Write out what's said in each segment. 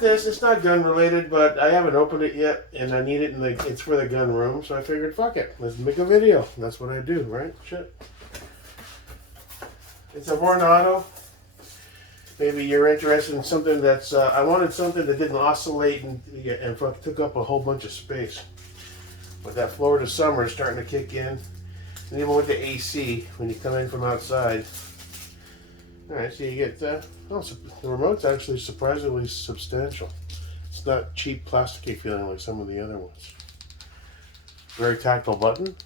got this. It's not gun related, but I haven't opened it yet, and I need it in the. It's for the gun room, so I figured, fuck it, let's make a video. That's what I do, right? Shit. It's a Vornado. Maybe you're interested in something that's. I wanted something that didn't oscillate and took up a whole bunch of space. But that Florida summer is starting to kick in, and even with the AC, when you come in from outside. All right, so you get the remote's actually surprisingly substantial. It's not cheap plasticky feeling like some of the other ones. Very tactile button.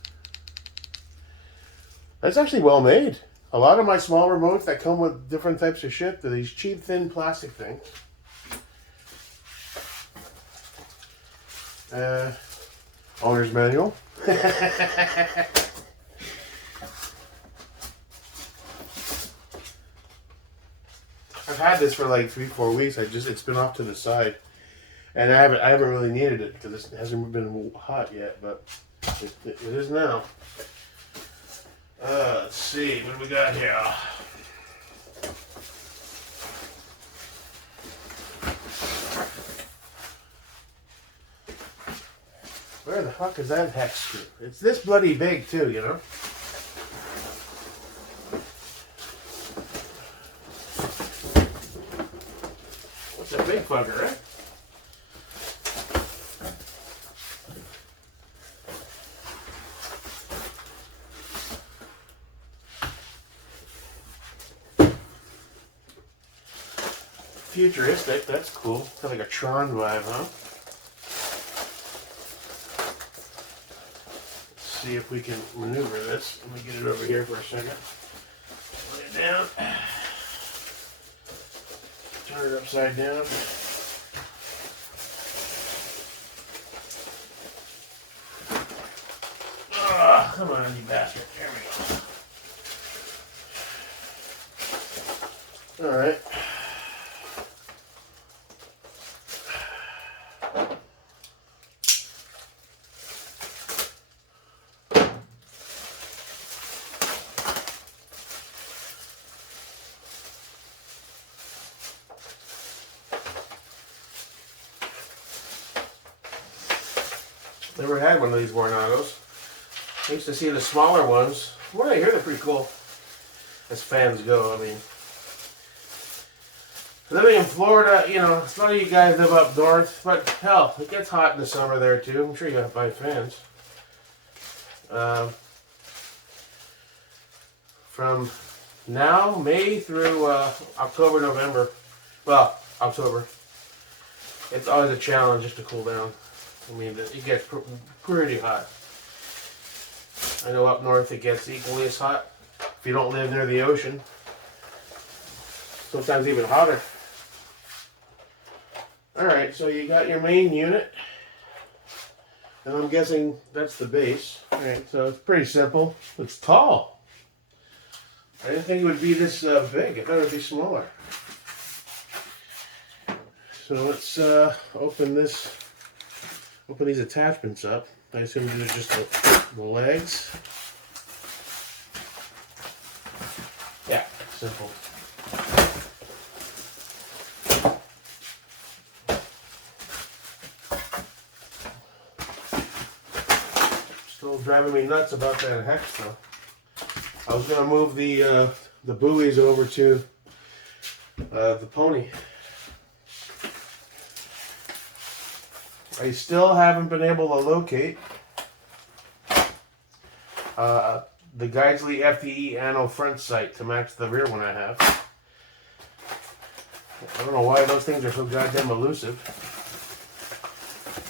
That's actually well made. A lot of my small remotes that come with different types of shit, they're these cheap, thin plastic things. Owner's manual. I've had this for like 3-4 weeks. It's been off to the side, and I haven't really needed it because it hasn't been hot yet, but it is now. Let's see what do we got here. Where the fuck is that hex screw? It's this bloody big too, you know. What's a big bugger, eh? Futuristic, that's cool. Kind of like a Tron vibe, huh? Let's see if we can maneuver this. Let me get it over here for a second. Lay it down. Turn it upside down. Oh, come on, you bastard. There we go. All right. Never had one of these Vornados. I used to see the smaller ones. Well, I hear they're pretty cool as fans go. I mean, living in Florida, you know, a lot of you guys live up north, but hell, it gets hot in the summer there too. I'm sure you have to buy fans. From now, May through October, November. Well, October. It's always a challenge just to cool down. I mean, it gets pretty hot. I know up north it gets equally as hot if you don't live near the ocean. Sometimes even hotter. Alright, so you got your main unit. And I'm guessing that's the base. Alright, so it's pretty simple. It's tall. I didn't think it would be this big. I thought it would be smaller. So let's open these attachments up. I assume these are just the legs. Yeah, simple. Still driving me nuts about that hex though. I was gonna move the buoys over to the pony. I still haven't been able to locate the Guidesley FDE Anno front sight to match the rear one I have. I don't know why those things are so goddamn elusive.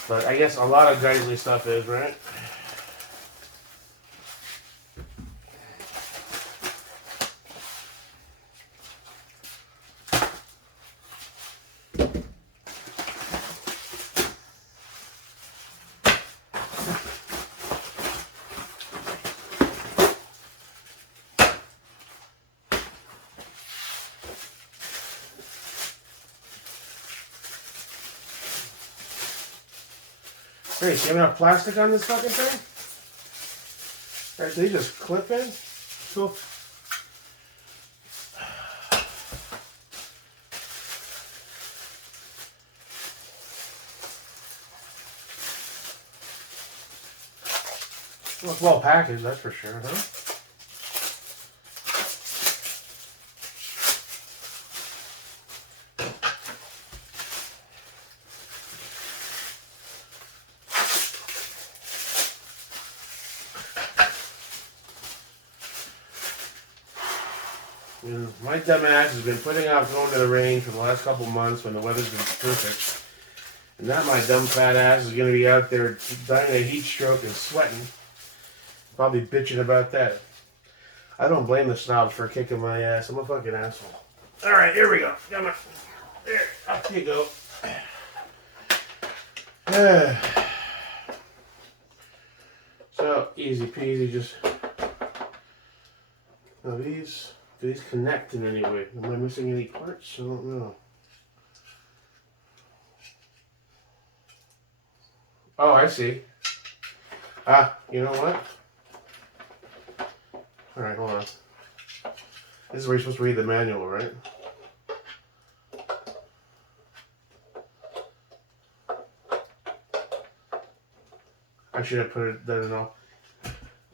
But I guess a lot of Guidesley stuff is, right? Hey, you have enough plastic on this fucking thing? Alright, so you just clip in? Cool. Well, it's well packaged, that's for sure, huh? My dumb ass has been putting off going to the range for the last couple months when the weather's been perfect. And now my dumb fat ass is going to be out there dying of heat stroke and sweating. Probably bitching about that. I don't blame the snobs for kicking my ass. I'm a fucking asshole. Alright, here we go. Come on. There, up you go. So, easy peasy, just... Now these... Do these connect in any way? Am I missing any parts? I don't know. Oh, I see. Ah, you know what? Alright, hold on. This is where you're supposed to read the manual, right? I should have put it there, no.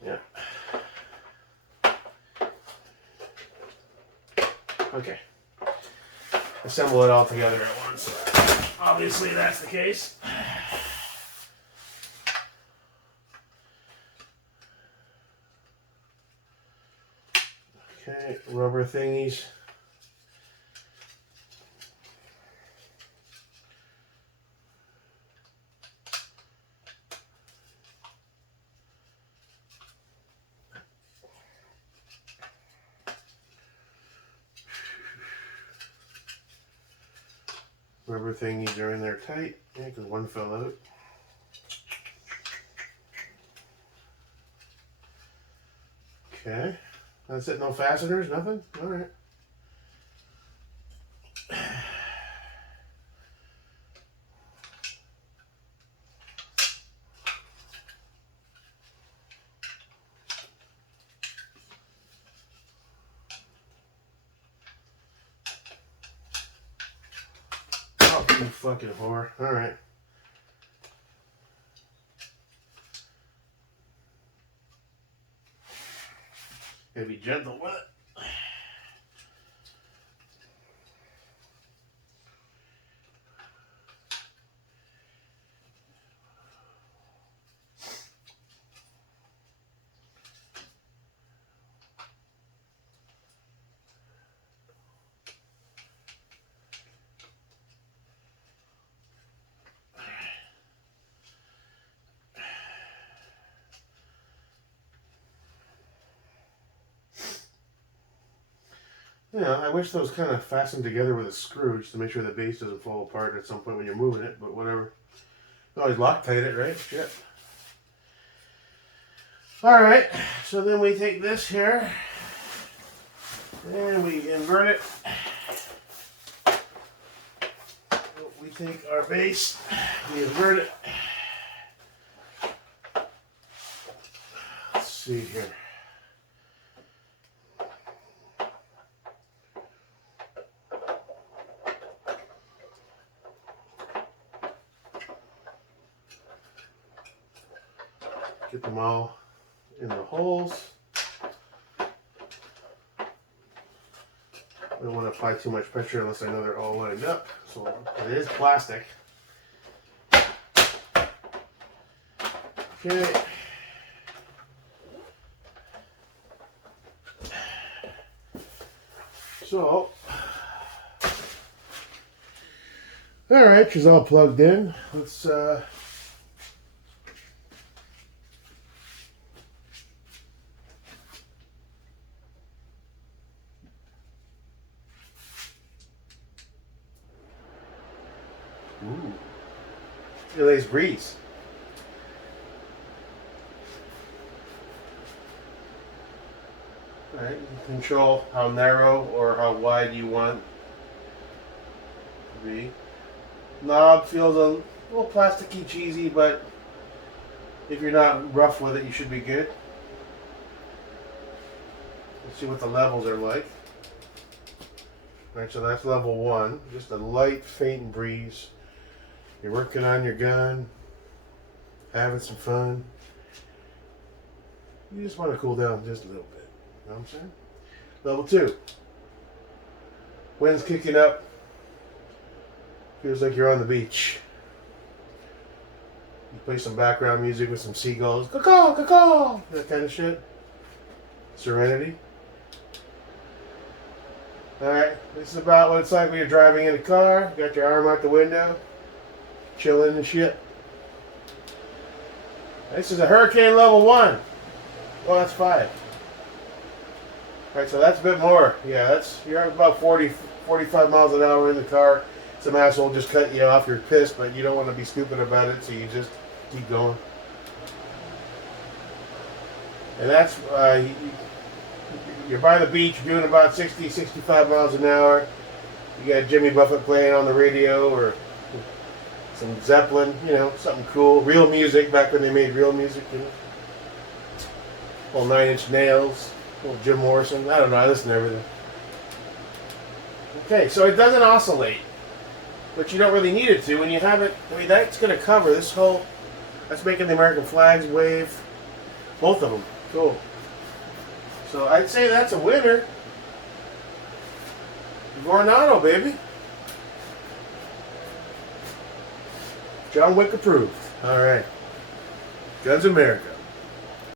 Yeah. Okay. Assemble it all together at once. Obviously, that's the case. Okay, rubber thingies. Rubber thingies are in there tight, yeah, because one fell out. Okay, that's it, no fasteners, nothing? Alright. Oh, you fucking whore. Alright. Gotta be gentle with it. Yeah, I wish those kind of fastened together with a screw just to make sure the base doesn't fall apart at some point when you're moving it, but whatever. You always Loctite it, right? Shit. Alright, so then we take this here and we invert it. We take our base, we invert it. Let's see here. Get them all in the holes. I don't want to apply too much pressure unless I know they're all lined up. So it is plastic. Okay. So, all right, she's all plugged in. Let's ooh, a nice breeze. All right, you can control how narrow or how wide you want to be. Knob feels a little plasticky, cheesy, but if you're not rough with it, you should be good. Let's see what the levels are like. All right, so that's level 1. Just a light, faint breeze. You're working on your gun, having some fun. You just want to cool down just a little bit. You know what I'm saying? Level 2. Wind's kicking up. Feels like you're on the beach. You play some background music with some seagulls. Caw-caw, caw-caw. That kind of shit. Serenity. Alright, this is about what it's like when you're driving in a car. Got your arm out the window. Chilling and shit. This is a hurricane level 1. Well, that's 5. Alright, so that's a bit more. Yeah, you're about 45 miles an hour in the car. Some asshole just cut you off. You're pissed, but you don't want to be stupid about it, so you just keep going. And that's, you're by the beach, doing about 60, 65 miles an hour. You got Jimmy Buffett playing on the radio, or some Zeppelin, you know, something cool. Real music, back when they made real music, you know. Little 9 Inch Nails, little Jim Morrison. I don't know, I listen to everything. Okay, so it doesn't oscillate, but you don't really need it to. When you have it, I mean, that's going to cover this whole, that's making the American flags wave. Both of them. Cool. So I'd say that's a winner. Vornado, baby. John Wick approved. All right. Guns America.